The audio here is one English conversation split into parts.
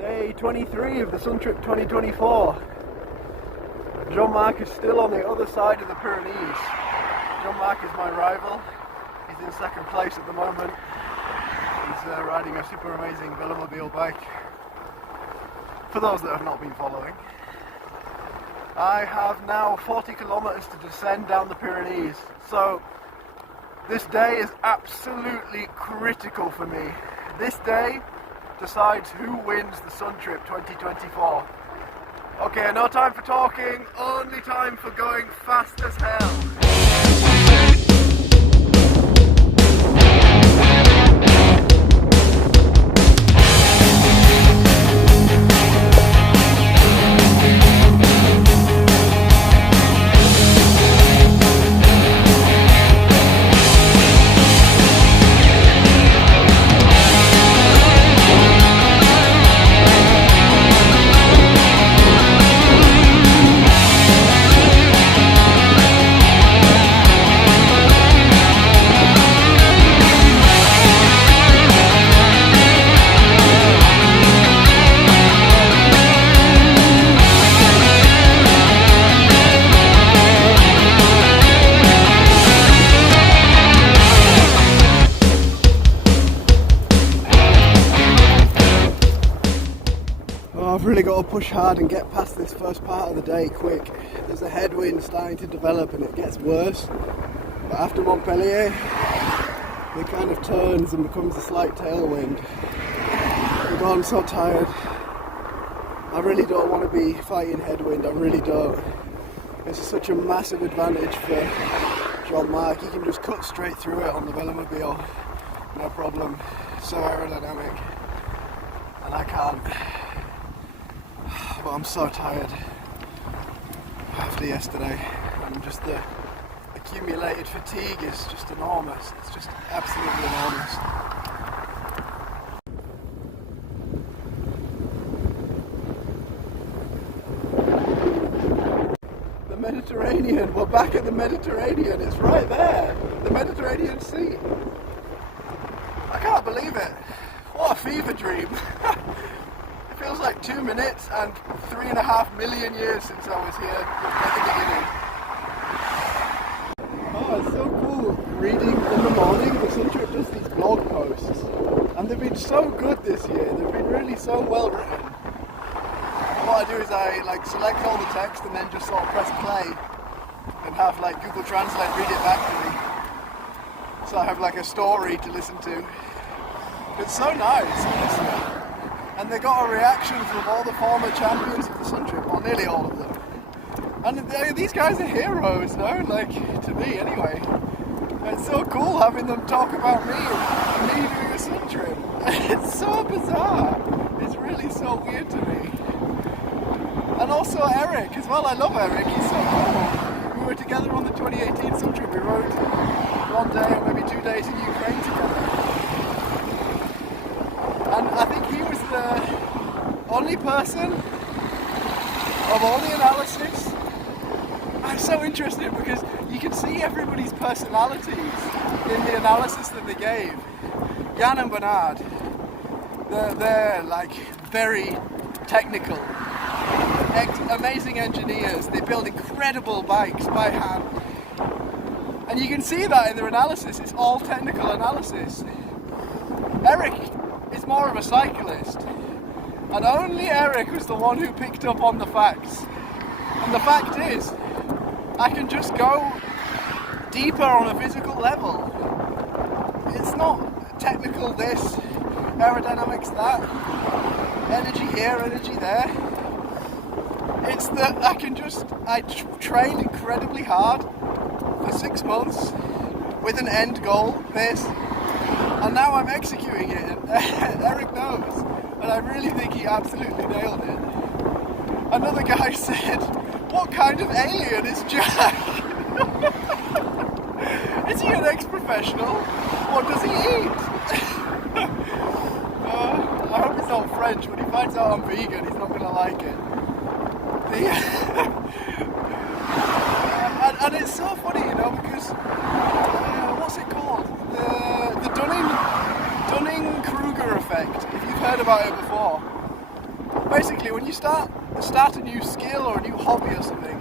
Day 23 of the Sun Trip 2024. Jean-Marc is still on the other side of the Pyrenees. Jean-Marc is my rival. He's in second place at the moment. He's riding a super amazing velomobile bike. For those that have not been following. I have now 40 kilometers to descend down the Pyrenees. So this day is absolutely critical for me. This day decides who wins the Sun Trip 2024. Okay, no time for talking, only time for going fast as hell. I've really got to push hard and get past this first part of the day quick. There's a headwind starting to develop and it gets worse. But after Montpellier, it kind of turns and becomes a slight tailwind. Oh, I'm so tired. I really don't want to be fighting headwind, I really don't. It's such a massive advantage for Jean-Marc. He can just cut straight through it on the velomobile, no problem. So aerodynamic, and I can't. But I'm so tired after yesterday, and just the accumulated fatigue is just enormous. It's just absolutely enormous. The Mediterranean, we're back at the Mediterranean, it's right there, the Mediterranean Sea. I can't believe it. What a fever dream. Feels like 2 minutes and 3.5 million years since I was here at the beginning. Oh, it's so cool reading in the morning. The Sun Trip does these blog posts, and they've been so good this year. They've been really so well written. What I do is I select all the text and then just sort of press play and have Google Translate read it back to me. So I have a story to listen to. It's so nice, honestly. And they got a reaction from all the former champions of the Sun Trip, or nearly all of them. And these guys are heroes, no? To me anyway. It's so cool having them talk about me and me doing a Sun Trip. It's so bizarre. It's really so weird to me. And also Eric as well, I love Eric, he's so cool. We were together on the 2018 Sun Trip, we rode 1 day or maybe 2 days in Ukraine together. And I think he was the only person of all the analysis. I'm so interested because you can see everybody's personalities in the analysis that they gave. Jan and Bernard, they're very technical, amazing engineers. They build incredible bikes by hand. And you can see that in their analysis, it's all technical analysis. Eric is more of a cyclist, and only Eric was the one who picked up on the facts. And the fact is, I can just go deeper on a physical level. It's not technical this, aerodynamics that, energy here, energy there. It's that I trained incredibly hard for 6 months with an end goal, this. And now I'm executing it, and Eric knows, and I really think he absolutely nailed it. Another guy said, "What kind of alien is Jack?" Is he an ex-professional? What does he eat? I hope it's not French. When he finds out I'm vegan, he's not going to like it. And it's so funny, because what's it called? The Dunning-Kruger effect, if you've heard about it before. basically when you start a new skill or a new hobby or something,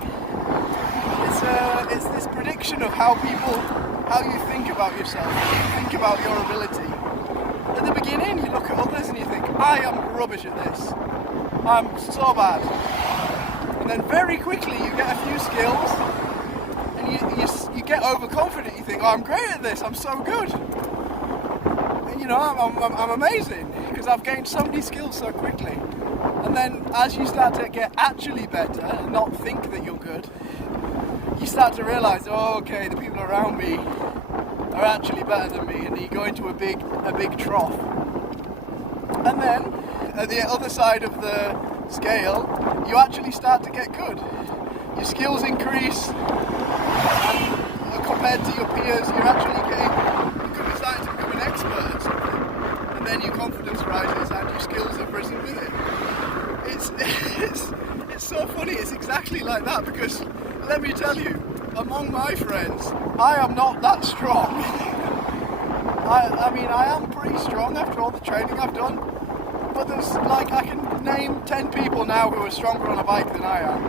it's this prediction of how you think about yourself, how you think about your ability. At the beginning, you look at others and you think, I am rubbish at this. I'm so bad. And then very quickly you get a few skills and you get overconfident. You think, oh, I'm great at this, I'm so good. And you know, I'm amazing because I've gained so many skills so quickly. And then as you start to get actually better and not think that you're good, you start to realise, oh, okay, the people around me are actually better than me, and you go into a big trough. And then at the other side of the scale, you actually start to get good. Your skills increase, and compared to your peers, you're starting to become an expert at something. And then your confidence rises, and your skills have risen with it. It's so funny. It's exactly like that because. Let me tell you, among my friends, I am not that strong. I mean, I am pretty strong after all the training I've done, but there's like, I can name 10 people now who are stronger on a bike than I am.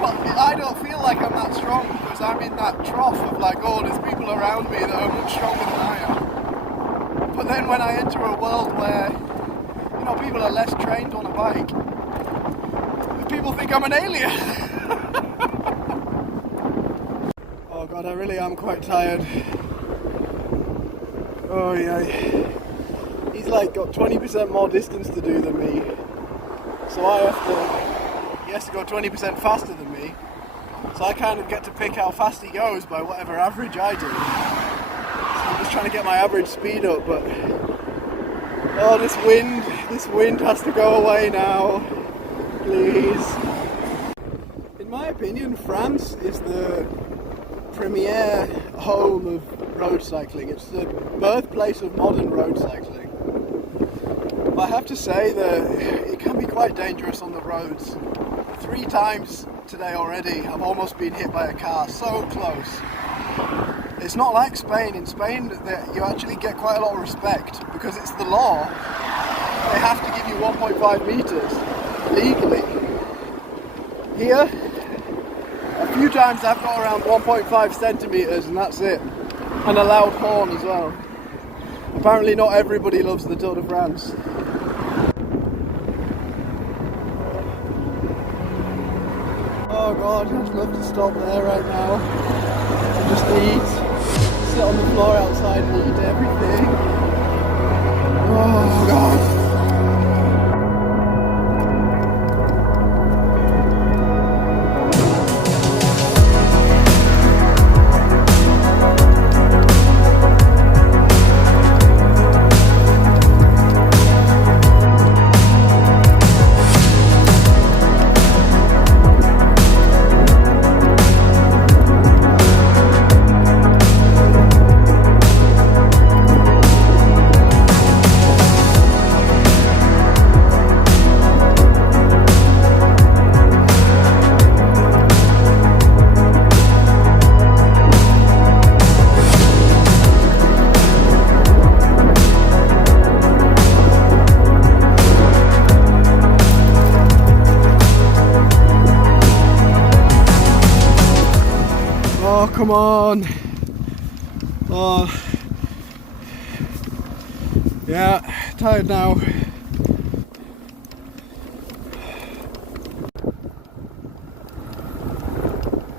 But I don't feel like I'm that strong because I'm in that trough of like, oh, there's people around me that are much stronger than I am. But then when I enter a world where, you know, people are less trained on a bike, people think I'm an alien. Oh god, I really am quite tired. Oh yeah. He's like got 20% more distance to do than me. So he has to go 20% faster than me. So I kind of get to pick how fast he goes by whatever average I do. So I'm just trying to get my average speed up, but oh, this wind has to go away now. Please. In my opinion, France is the premier home of road cycling. It's the birthplace of modern road cycling. But I have to say that it can be quite dangerous on the roads. 3 times today already I've almost been hit by a car, so close. It's not like Spain. In Spain you actually get quite a lot of respect because it's the law. They have to give you 1.5 meters legally. Here, a few times I've got around 1.5 centimeters and that's it. And a loud horn as well. Apparently not everybody loves the Tour de France. Oh god, I'd love to stop there right now and just eat, sit on the floor outside and eat everything. Oh god. Oh, come on. Oh. Yeah, tired now.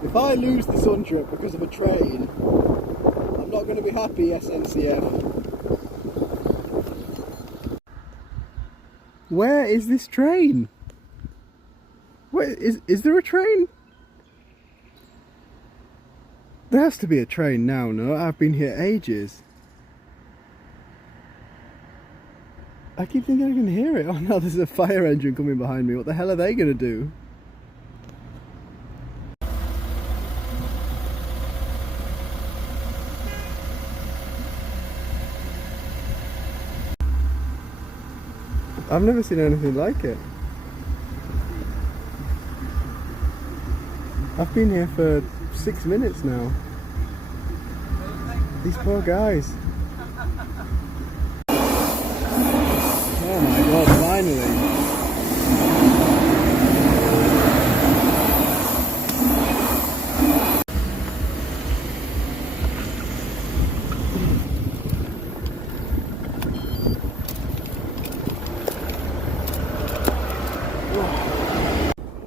If I lose the sun trip because of a train, I'm not going to be happy, SNCF. Where is this train? Wait, is there a train? There has to be a train now, no? I've been here ages. I keep thinking I can hear it. Oh no, there's a fire engine coming behind me. What the hell are they gonna do? I've never seen anything like it. I've been here for 6 minutes now. These poor guys. Oh my god, finally.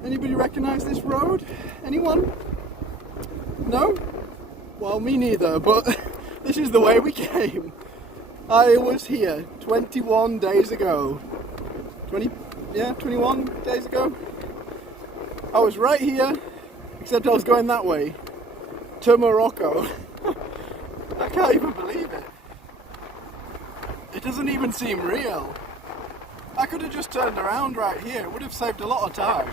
Anybody recognize this road? Anyone? No? Well, me neither, but this is the way we came. I was here 21 days ago. 21 days ago. I was right here, except I was going that way, to Morocco. I can't even believe it. It doesn't even seem real. I could have just turned around right here. It would have saved a lot of time.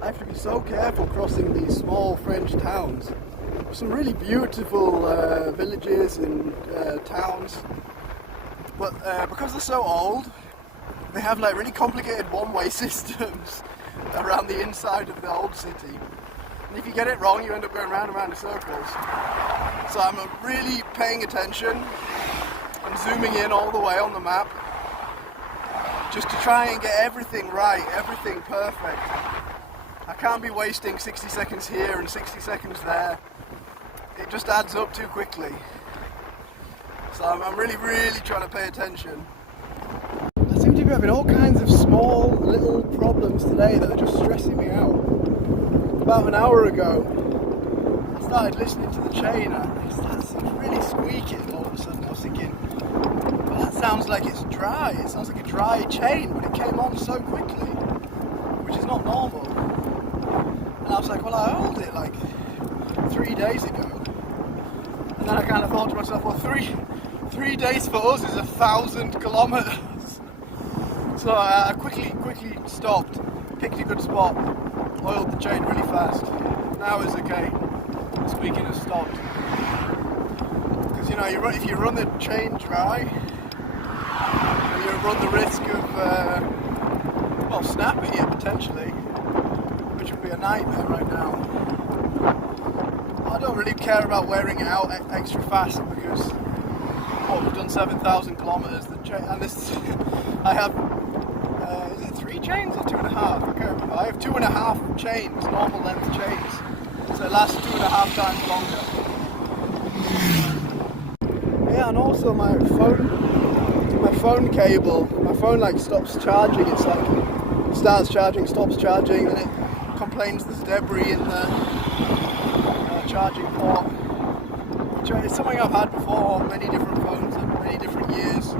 I have to be so careful crossing these small French towns. Some really beautiful villages and towns, but because they're so old, they have like really complicated one-way systems around the inside of the old city. And if you get it wrong, you end up going round and round in circles. So I'm really paying attention and zooming in all the way on the map, just to try and get everything right, everything perfect. I can't be wasting 60 seconds here and 60 seconds there. It just adds up too quickly. So I'm really trying to pay attention. I seem to be having all kinds of small little problems today that are just stressing me out. About an hour ago, I started listening to the chain and it starts really squeaking all of a sudden. I was thinking, well, that sounds like it's dry. It sounds like a dry chain, but it came on so quickly, which is not normal. And I was like, well, I oiled it like 3 days ago. And then I kind of thought to myself, well, three days for us is 1,000 kilometers. So I quickly stopped, picked a good spot, oiled the chain really fast. Now it's okay. The squeaking has stopped. Because if you run the chain dry, you run the risk of snapping it potentially, which would be a nightmare right now. I don't really care about wearing it out extra fast because we've done 7,000 kilometers. And this, I have, is it 3 chains or 2.5? I can't remember. I have 2.5 chains, normal length chains. So it lasts 2.5 times longer. Yeah, and also my phone cable, my phone like stops charging. It's like, starts charging, stops charging, and it complains there's debris in the charging port, which is something I've had before on many different phones at many different years.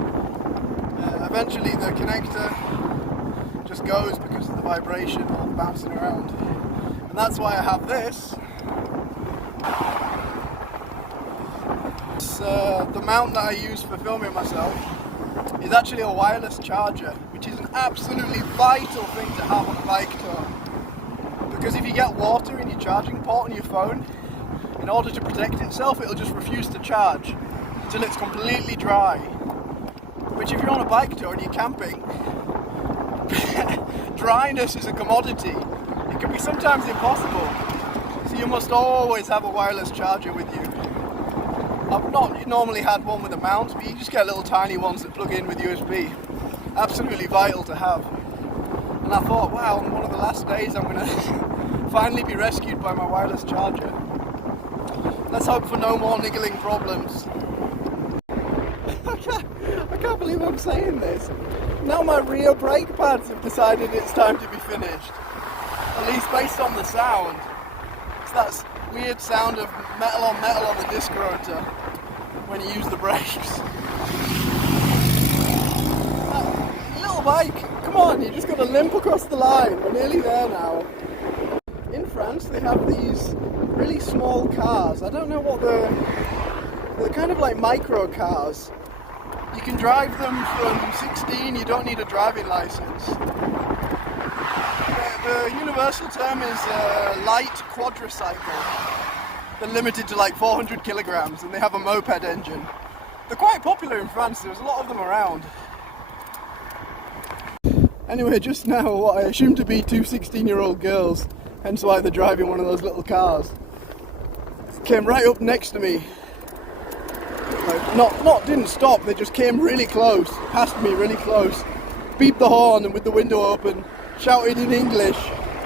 Eventually the connector just goes because of the vibration or bouncing around, and that's why I have this. The mount that I use for filming myself is actually a wireless charger, which is an absolutely vital thing to have on a bike tour, because if you get water in your charging port on your phone, in order to protect itself, it'll just refuse to charge until it's completely dry. Which, if you're on a bike tour and you're camping, dryness is a commodity. It can be sometimes impossible. So you must always have a wireless charger with you. I've not normally had one with a mount, but you just get little tiny ones that plug in with USB. Absolutely vital to have. And I thought, wow, on one of the last days I'm going to finally be rescued by my wireless charger. Let's hope for no more niggling problems. I can't believe I'm saying this. Now my rear brake pads have decided it's time to be finished. At least based on the sound. It's that weird sound of metal on the disc rotor when you use the brakes. Little bike, come on, you just got to limp across the line. We're nearly there now. In France they have these really small cars. I don't know what they're kind of like micro cars. You can drive them from 16, you don't need a driving license. The universal term is light quadricycle. They're limited to like 400 kilograms and they have a moped engine. They're quite popular in France, there's a lot of them around. Anyway, just now what I assume to be 2 16-year-old girls, hence why they're driving one of those little cars, came right up next to me. Like, didn't stop, they just came really close, past me really close, beeped the horn and with the window open, shouted in English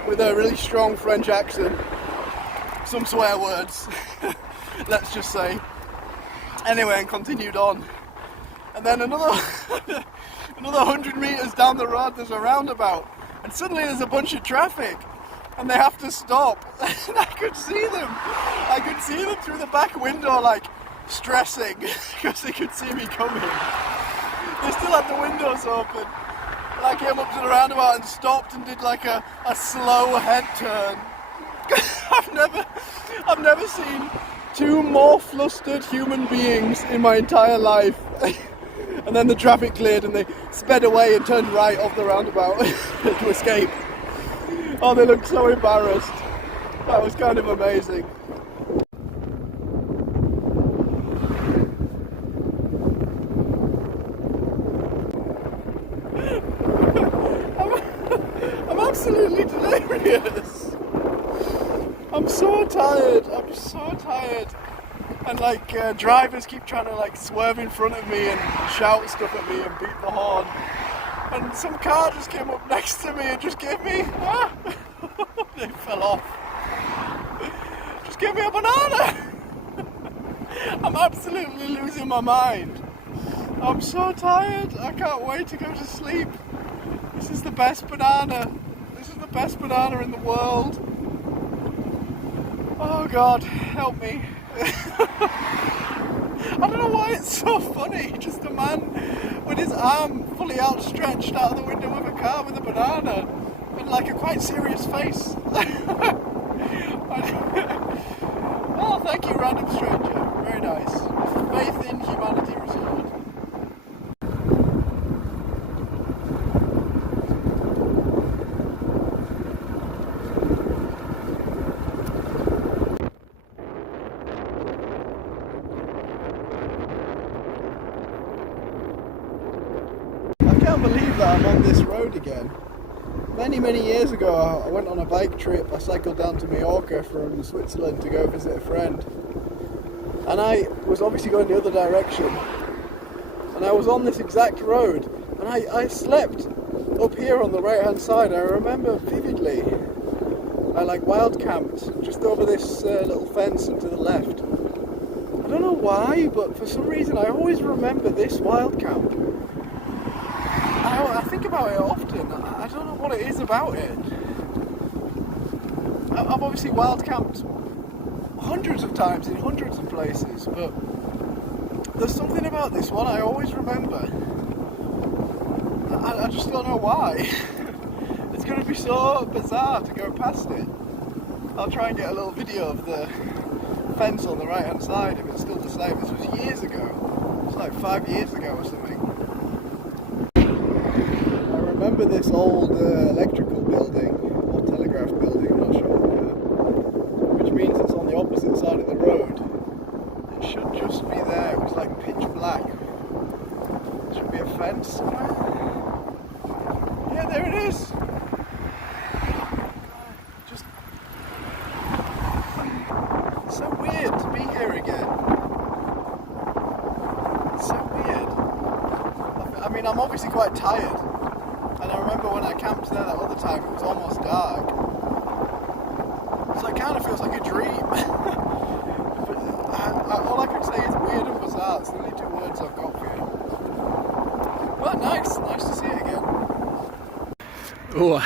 with a really strong French accent. Some swear words, let's just say. Anyway, and continued on. And then another 100 meters down the road there's a roundabout. And and suddenly there's a bunch of traffic and they have to stop. And I could see them through the back window, like stressing because they could see me coming. They still had the windows open. And I came up to the roundabout and stopped and did like a slow head turn. I've never seen two more flustered human beings in my entire life. And then the traffic cleared and they sped away and turned right off the roundabout to escape. Oh, they looked so embarrassed. That was kind of amazing. I'm absolutely delirious. I'm so tired. And like drivers keep trying to like swerve in front of me and shout stuff at me and beat the horn. And some car just came up next to me and just gave me they fell off. Just gave me a banana. I'm absolutely losing my mind. I'm so tired. I can't wait to go to sleep. This is the best banana. This is the best banana in the world. Oh God, help me. I don't know why it's so funny. Just a man with his arm fully outstretched out of the window of a car with a banana and like a quite serious face. Oh, thank you, random stranger. Very nice. Faith in humanity restored. I can't believe that I'm on this road again. Many years ago I went on a bike trip. I cycled down to Mallorca from Switzerland to go visit a friend. And I was obviously going the other direction. And I was on this exact road. And I slept up here on the right hand side. I remember vividly. I like wild camped just over this little fence and to the left. I don't know why, but for some reason I always remember this wild camp. I think about it often. I don't know what it is about it. I've obviously wild camped hundreds of times in hundreds of places, but there's something about this one I always remember. I just don't know why. It's going to be so bizarre to go past it. I'll try and get a little video of the fence on the right hand side if it's still the same. This was years ago. It's like 5 years ago or something. I remember this old electrical building, or telegraph building, I'm not sure, which means it's on the opposite side of the road. It should just be there. It was like pitch black. There should be a fence somewhere. Yeah, there it is. Just it's so weird to be here again. It's so weird. I mean, I'm obviously quite tired. And I remember when I camped there that other time, it was almost dark. So it kind of feels like a dream. But all I can say is weird and bizarre. It's the only two words I've got for you. Well, nice to see it again. Oh,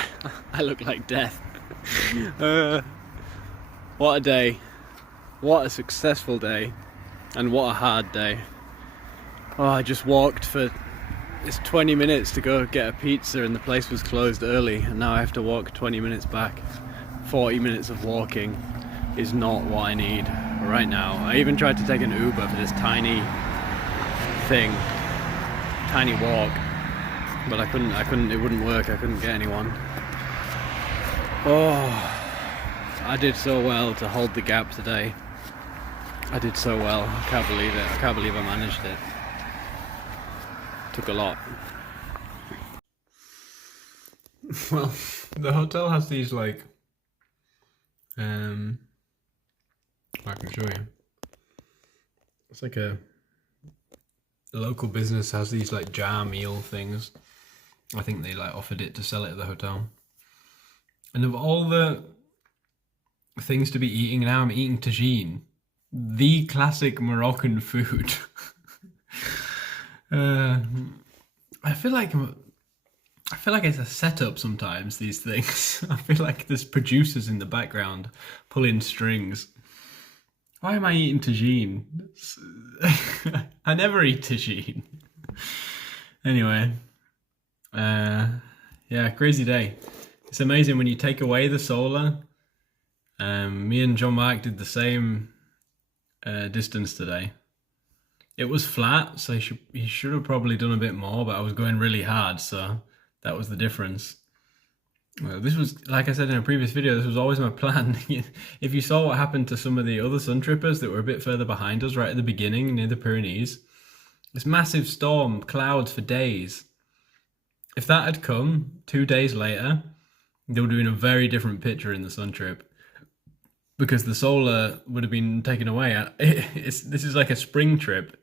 I look like death. What a day. What a successful day. And what a hard day. Oh, I just walked for... It's 20 minutes to go get a pizza and the place was closed early, and now I have to walk 20 minutes back. 40 minutes of walking is not what I need right now. I even tried to take an Uber for this tiny walk, but I couldn't, it wouldn't work. I couldn't get anyone. Oh, I did so well to hold the gap today. I did so well. I can't believe it. I can't believe I managed it. Took a lot. Well, the hotel has these like I can show you. It's like a local business has these like jar meal things. I think they like offered it to sell it at the hotel. And of all the things to be eating now, I'm eating tagine, the classic Moroccan food. I feel like I feel like it's a setup sometimes, these things. I feel like there's producers in the background pulling strings. Why am I eating tagine? I never eat tagine. Anyway, yeah, crazy day. It's amazing when you take away the solar. Me and John Mark did the same distance today. It was flat, so he should have probably done a bit more, but I was going really hard, so that was the difference. Well, this was, like I said in a previous video, this was always my plan. If you saw what happened to some of the other sun trippers that were a bit further behind us right at the beginning near the Pyrenees, this massive storm, clouds for days. If that had come 2 days later, they would have been a very different picture in the sun trip, because the solar would have been taken away. This is like a spring trip.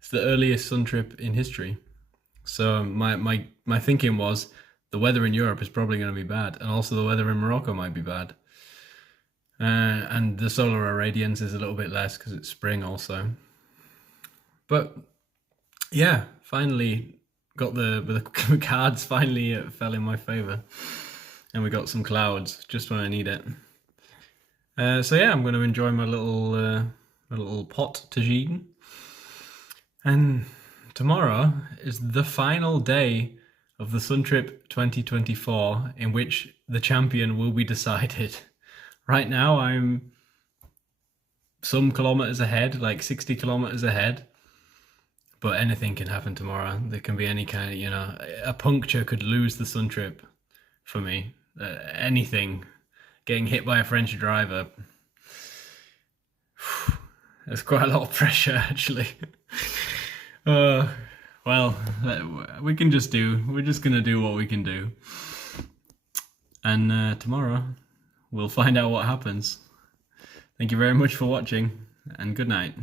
It's the earliest sun trip in history. So my thinking was, the weather in Europe is probably going to be bad, and also the weather in Morocco might be bad. And the solar irradiance is a little bit less because it's spring also. But yeah, finally got the cards finally fell in my favor, and we got some clouds just when I need it. So yeah, I'm going to enjoy my little pot tagine, and tomorrow is the final day of the Sun Trip 2024, in which the champion will be decided. Right now I'm some kilometers ahead, like 60 kilometers ahead, but anything can happen tomorrow. There can be any kind of, a puncture could lose the Sun Trip for me. Anything, getting hit by a French driver. There's quite a lot of pressure, actually. Well, we're just gonna do what we can do. And tomorrow, we'll find out what happens. Thank you very much for watching, and good night.